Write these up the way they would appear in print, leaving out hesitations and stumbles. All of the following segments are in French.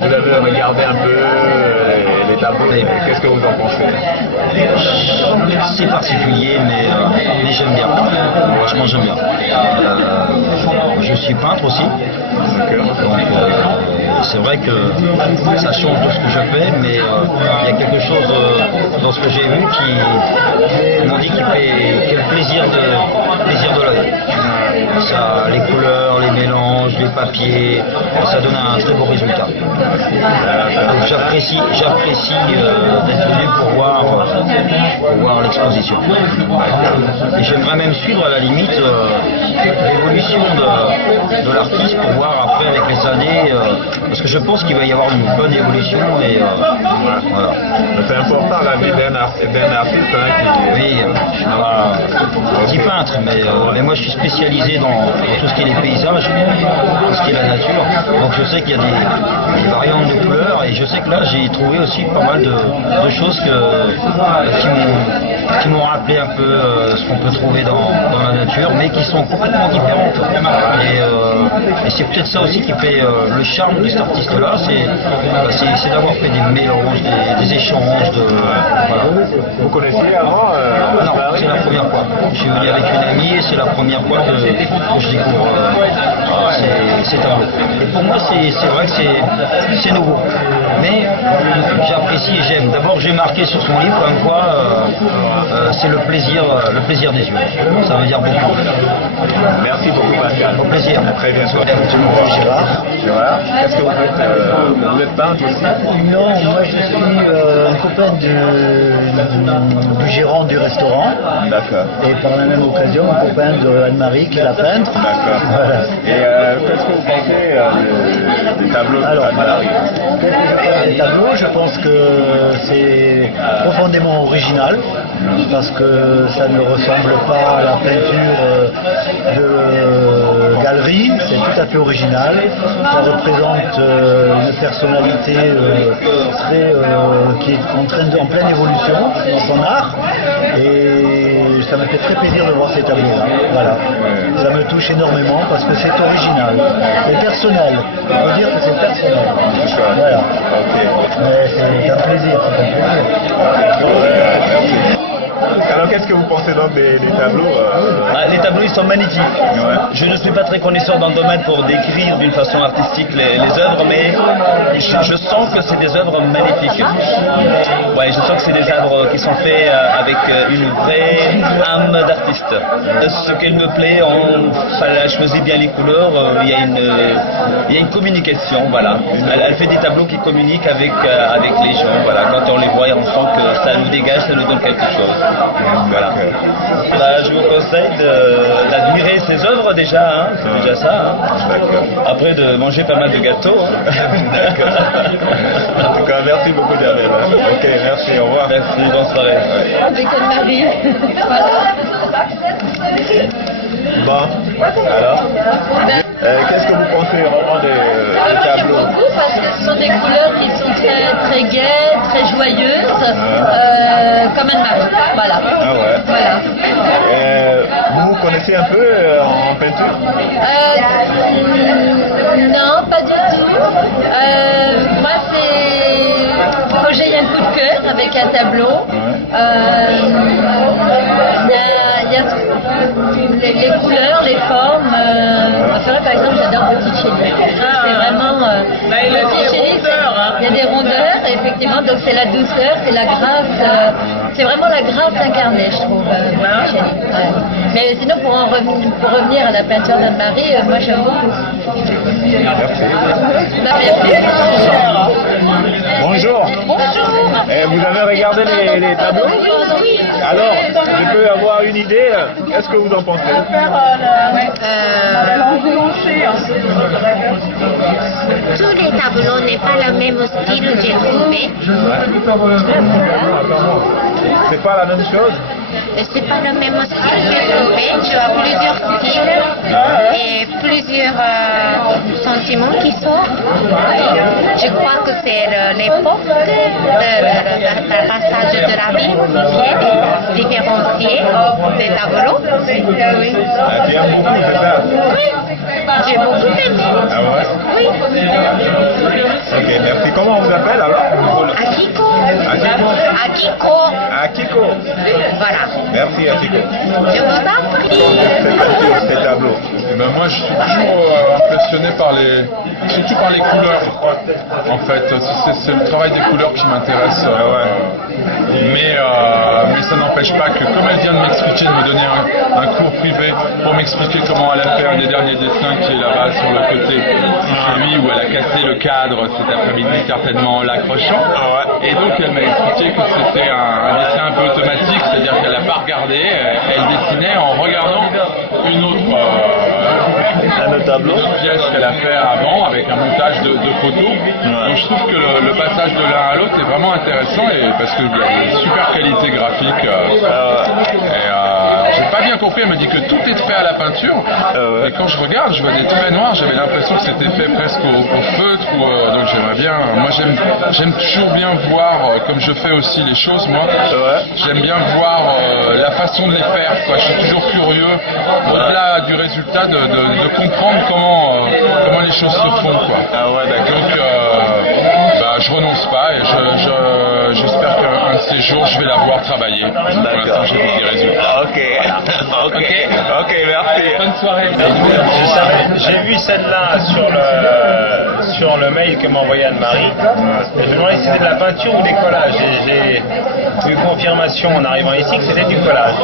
Vous avez regardé un peu les tableaux, qu'est-ce que vous en pensez? C'est particulier, mais j'aime bien. Franchement, j'aime bien. Je suis peintre aussi. Donc, c'est vrai que ça change de ce que je fais, mais il y a quelque chose dans ce que j'ai vu qui m'ont dit qu'il fait le plaisir de l'œil. Ça, les couleurs, les mélanges, les papiers, ça donne un très beau résultat. Donc j'apprécie d'être venu pour voir l'exposition. Et j'aimerais même suivre à la limite l'évolution de l'artiste pour voir après avec les années, parce que je pense qu'il va y avoir une bonne évolution. Et voilà. C'est important la vie d'un artiste. Oui, je suis pas peintre, mais moi je suis spécialisé dans tout ce qui est les paysages, tout ce qui est la nature. Donc je sais qu'il y a des variantes de couleurs, et je sais que là j'ai trouvé aussi pas mal de choses qui m'ont rappelé un peu ce qu'on peut trouver dans la nature, mais qui sont complètement différentes. Et c'est peut-être ça aussi qui fait le charme de cet artiste-là, c'est d'avoir fait des mélanges, des échanges. Voilà. Vous connaissiez avant Non, c'est la première fois. Je suis venu avec une amie et c'est la première fois que je découvre ces tableaux. Et pour moi, c'est vrai que c'est nouveau. Mais j'apprécie et j'aime. D'abord, j'ai marqué sur son livre comme quoi c'est le plaisir des yeux. Ça veut dire beaucoup. Merci beaucoup, Pascal. Au plaisir. À très bientôt. Gérard, qu'est-ce que vous faites? Vous êtes peintre aussi? Non, moi je suis un copain du gérant du restaurant. D'accord. Et par la même occasion, un copain de Anne-Marie qui est la peintre. D'accord. Voilà. Et qu'est-ce que vous pensez des tableaux de Anne-Marie? Qu'est-ce que je pense des tableaux? Je pense que c'est profondément original, parce que ça ne ressemble pas à la peinture de galerie, c'est tout à fait original. Ça représente une personnalité qui est en pleine évolution dans son art, et ça me fait très plaisir de voir ces tableaux-là. Voilà. Ça me touche énormément parce que c'est original, c'est personnel. On peut dire que c'est personnel. Voilà. Mais c'est un plaisir, Alors qu'est-ce que vous pensez donc des tableaux Les tableaux, ils sont magnifiques. Ouais. Je ne suis pas très connaisseur dans le domaine pour décrire d'une façon artistique les œuvres, mais je sens que c'est des œuvres magnifiques. Ouais, je sens que c'est des œuvres qui sont faites avec une vraie âme d'artiste. Ce qu'elle me plaît, elle a choisi bien les couleurs, il y a une communication, voilà. Elle fait des tableaux qui communiquent avec les gens, voilà. Quand on les voit, on sent que ça nous dégage, ça nous donne quelque chose. Voilà. Je vous conseille d'admirer ses œuvres déjà, hein. C'est déjà ça. Hein. Après de manger pas mal de gâteaux. Hein. D'accord. En tout cas, merci beaucoup, Jamel. Ok, merci, au revoir. Merci, bonne soirée. Avec Anne-Marie. Bon, alors qu'est-ce que vous pensez vraiment des tableaux? J'aime beaucoup parce que ce sont des couleurs qui sont très, très gaies, très joyeuses, comme Anne-Marie. Voilà. Ah ouais. Voilà. Vous connaissez un peu en peinture? Non, pas du tout. Moi, c'est quand j'ai un coup de cœur avec un tableau. Il y a les couleurs, les formes. Par exemple, j'adore Botticelli. C'est vraiment. Botticelli, il y a des rondeurs, effectivement. Donc c'est la douceur, c'est la grâce. C'est vraiment la grâce incarnée, je trouve. Botticelli. Ouais. Mais sinon, pour revenir à la peinture d'Anne-Marie, moi j'aime beaucoup. Merci. les tableaux? Alors, je peux avoir une idée? Qu'est-ce que vous en pensez? Tous les tableaux n'est pas le même style, j'ai trouvé. C'est pas la même chose? C'est pas le même style, j'ai trouvé. Tu as plusieurs styles et plusieurs sentiments qui sortent. Je crois que c'est l'époque de passage de la vie qui est différencié des tableaux. Oui. Ah, tu aimes beaucoup, c'est ça? Oui, j'ai beaucoup aimé. Ah ouais? Oui. Ok, merci. Comment on vous appelle alors? Akiko. Akiko. Akiko. Akiko. Voilà. Merci Akiko. Je vous en prie. Ces tableaux. Ben moi je suis toujours impressionné surtout par les couleurs. En fait, c'est le travail des couleurs qui m'intéresse. Mais ça n'empêche pas que, comme elle vient de m'expliquer, de me donner un cours privé pour m'expliquer comment elle a fait un des derniers dessins qui est là-bas sur le côté chez lui, où elle a cassé le cadre cet après-midi, certainement en l'accrochant. Et donc elle m'a expliqué que c'était un dessin un peu automatique, c'est-à-dire qu'elle n'a pas regardé, elle dessinait en regardant une autre pièce qu'elle a fait avant avec un montage de photos. Donc je trouve que le passage de l'un à l'autre est vraiment intéressant parce qu'il y a des super qualités graphiques. J'ai pas bien compris, elle me dit que tout est fait à la peinture. Et quand je regarde, je vois des traits noirs, j'avais l'impression que c'était fait presque au feutre. Donc j'aimerais bien. Moi j'aime toujours bien voir, comme je fais aussi les choses, moi. J'aime bien voir la façon de les faire. Quoi. Je suis toujours curieux, au-delà du résultat, de comprendre comment les choses se font. Quoi. Donc je renonce pas et j'espère qu'un de ces jours je vais la voir travailler. Pour l'instant j'ai vu des résultats. Ok, merci. Bonne soirée. J'ai vu celle-là sur le mail que m'a envoyé Anne-Marie. Je me demandais si c'était de la peinture ou des collages. J'ai eu confirmation en arrivant ici que c'était du collage.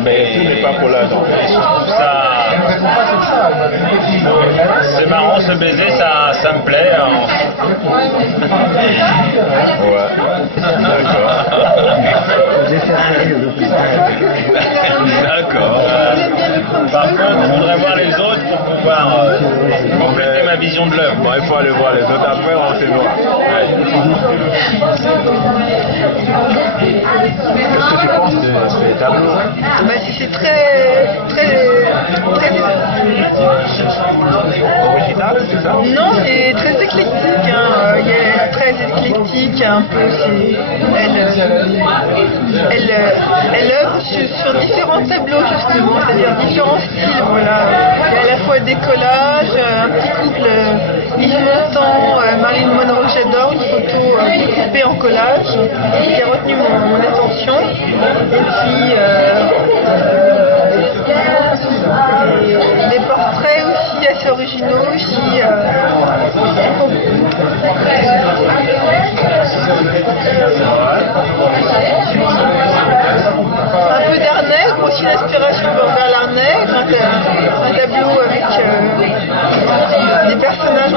Mais tout n'est pas collage en fait. Je trouve ça... C'est marrant ce baiser, ça me plaît. D'accord. Par contre, je voudrais voir les autres pour pouvoir compléter ma vision de l'œuvre. Bon, il faut aller voir les autres, après on se voit. Qu'est-ce que tu penses de ces tableaux? C'est très original, c'est ça? non, c'est très éclectique. Il est très éclectique, un peu. Elle œuvre sur différents tableaux justement, c'est-à-dire différents styles. Voilà, il y a à la fois des collages, un petit couple Yves Montand, Marilyn Monroe, j'adore, une photo découpée en collage qui a retenu mon attention. Et puis des portraits aussi assez originaux aussi. Un peu d'art nègre, aussi l'inspiration vers l'art nègre, un tableau avec des personnages,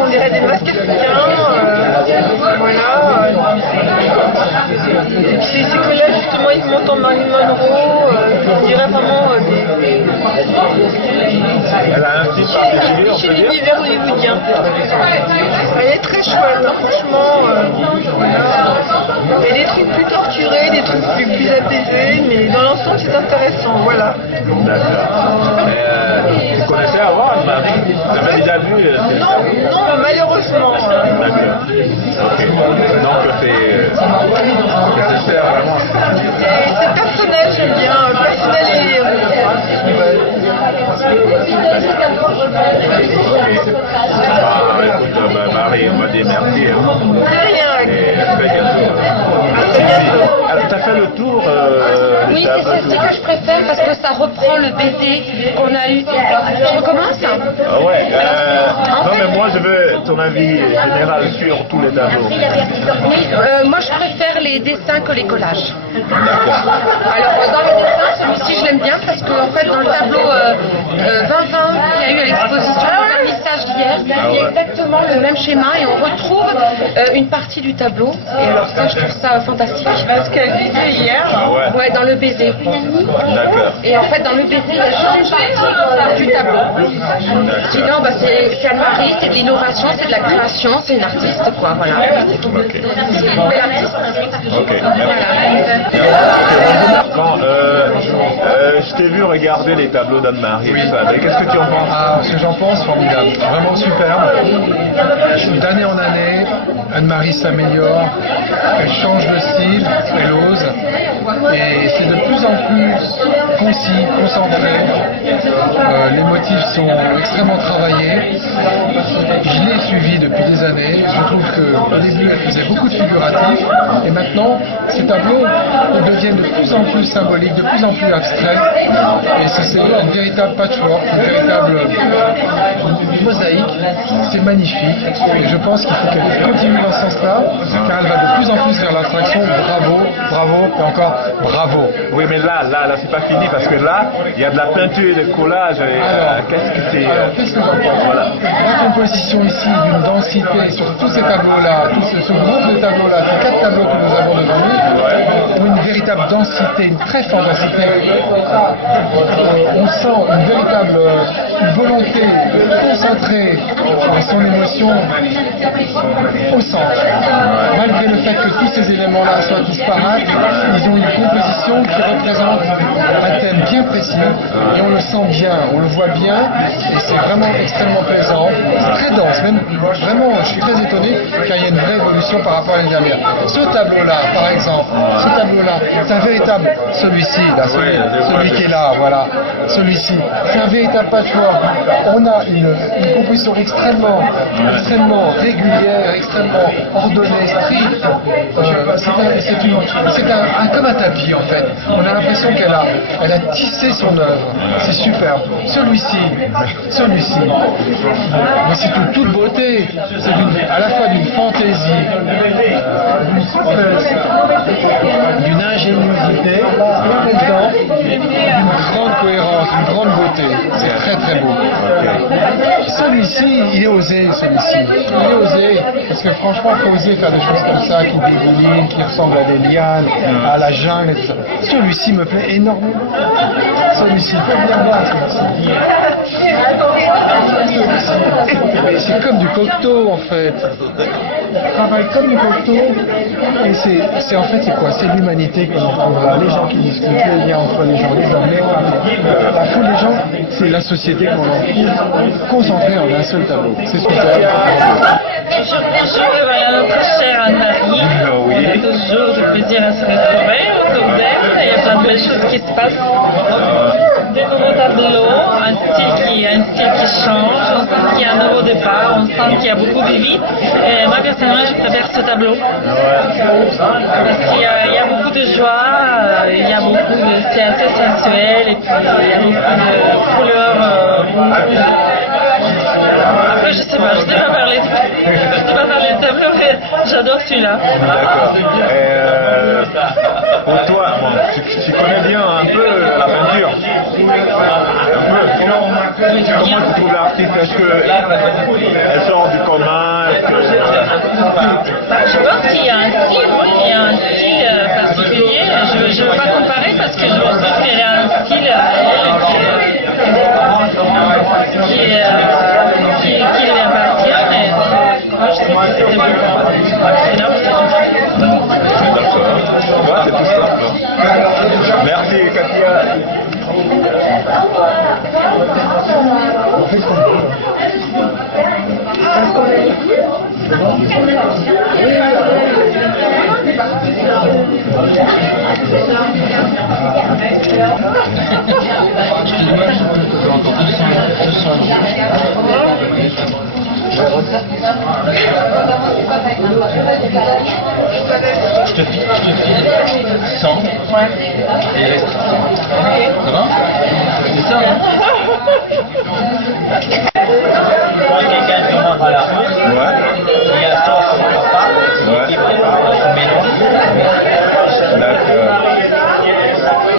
on dirait des masques africains, voilà. Et puis ces collages justement, Yves Montand, Marilyn Monroe, on dirait vraiment Elle a un style particulier, on chez peut dire? l'univers hollywoodien. Elle est très chouette, franchement. Il y a des trucs plus torturés, des trucs plus apaisés, mais dans l'ensemble c'est intéressant, voilà. D'accord. Tu connaissais avant Anne-Marie? Tu avais déjà vu Non, malheureusement. D'accord. Ok. Donc c'est vraiment. C'est personnel, j'aime bien. Personnel et Écoute, Marie, on va dire merci. c'est rien. Et à très bientôt. À très bientôt. Alors, tu as fait le tour Oui, c'est celle-ci que je préfère parce que ça reprend le baiser qu'on a eu. Alors, je recommence. Non, mais moi je veux ton avis général sur tous les tableaux. Oui, moi je préfère les dessins que les collages. D'accord. Alors dans les dessins, celui-ci je l'aime bien parce qu'en fait dans le tableau 2020 qu'il y a eu à l'exposition de vernissage hier, il y a exactement le même schéma et on retrouve une partie du tableau. Et alors ça, je trouve ça fantastique. Ce qu'elle disait hier. Ouais, dans le baiser. D'accord. Et en fait, dans le baiser, il y a juste une partie du tableau. Sinon, bah, c'est Anne-Marie, c'est de l'innovation, c'est de la création, c'est une artiste, quoi. Voilà. Ok. C'est une belle artiste. Ok. Bon, je t'ai vu regarder les tableaux d'Anne-Marie. Oui. Mais qu'est-ce que tu en penses? Ce que j'en pense, formidable, vraiment superbe. D'année en année, Anne-Marie s'améliore, elle change de style, elle ose, et c'est de plus en plus concis, concentré. Les motifs sont extrêmement travaillés. Je l'ai suivi depuis des années. Je trouve qu'au début, elle faisait beaucoup de figuratifs, et maintenant, ces tableaux deviennent de plus en plus symboliques, de plus en plus abstraits, et c'est un véritable patchwork, une véritable mosaïque. C'est magnifique, et je pense qu'il faut qu'elle continue dans ce sens-là, car elle va de plus en plus vers l'abstraction. Bravo, bravo, et encore bravo. Oui, mais là, c'est pas fini parce que là, il y a de la peinture et de collage. Qu'est-ce que c'est Qu'est-ce que j'en pense? Voilà. La composition ici d'une densité sur tous ces tableaux-là, tout ce groupe de tableaux-là, ces 4 tableaux que nous avons devant nous, ont une véritable densité, une très forte densité. On sent une véritable volonté de concentrer son émotion au centre. Malgré le fait que tous ces éléments-là soient disparates, ils ont une composition qui représente un thème bien précis, et on le sent bien, on le voit bien, et c'est vraiment extrêmement plaisant. C'est très dense, même vraiment, je suis très étonné car il y a une vraie évolution par rapport à l'année dernière. Ce tableau-là, par exemple, ce tableau-là, c'est un véritable, celui-ci, là, celui qui est là, voilà, celui-ci, c'est un véritable patchwork. On a une composition extrêmement régulière, extrêmement ordonnée, stricte. C'est comme un tapis en fait. On a l'impression qu'elle a tissé son œuvre. C'est superbe. Celui-ci, mais c'est de toute beauté. C'est à la fois d'une fantaisie, d'une souplesse, d'une ingéniosité, et en même temps d'une grande cohérence, d'une grande beauté. C'est très très beau. Celui-ci, il est osé, celui-ci. Il est osé, parce que franchement, il faut oser faire des choses comme ça, qui dégoulinent, qui ressemblent à des lianes, à la jungle et tout ça. Celui-ci me plaît énormément. Celui-ci, il faut bien voir celui-ci. C'est comme du Cocteau en fait. Il travaille comme du Cocteau, et c'est en fait c'est quoi? C'est l'humanité qu'on en trouve là. Les gens qui discutent, les liens entre les gens, les hommes, les femmes, la foule des gens, c'est la société qu'on en trouve concentrée en un seul tableau. C'est super. Bonjour, très chère Anne-Marie. Il y a toujours du plaisir à se retrouver autour d'elle. Il y a plein de belles choses qui se passent. Des nouveaux tableaux, un style qui change, on sent qu'il y a un nouveau départ, on sent qu'il y a beaucoup de vie. Et moi personnellement, je préfère ce tableau. Parce qu'il y a beaucoup de joie, c'est assez sensuel, et puis il y a beaucoup de couleurs. Après, je sais pas parler de tableau, mais j'adore celui-là. D'accord. Pour toi, tu connais bien un peu la peinture. Comment tu trouves l'artiste? Est-ce qu'elle sort du commun? Je pense qu'il y a un style, particulier. Je ne veux pas comparer parce que je trouve qu'elle a un style qui lui appartient, mais moi je trouve que c'était bon. D'accord. Ouais, c'est tout simple. Merci Katia. Je te file 100 et ça va?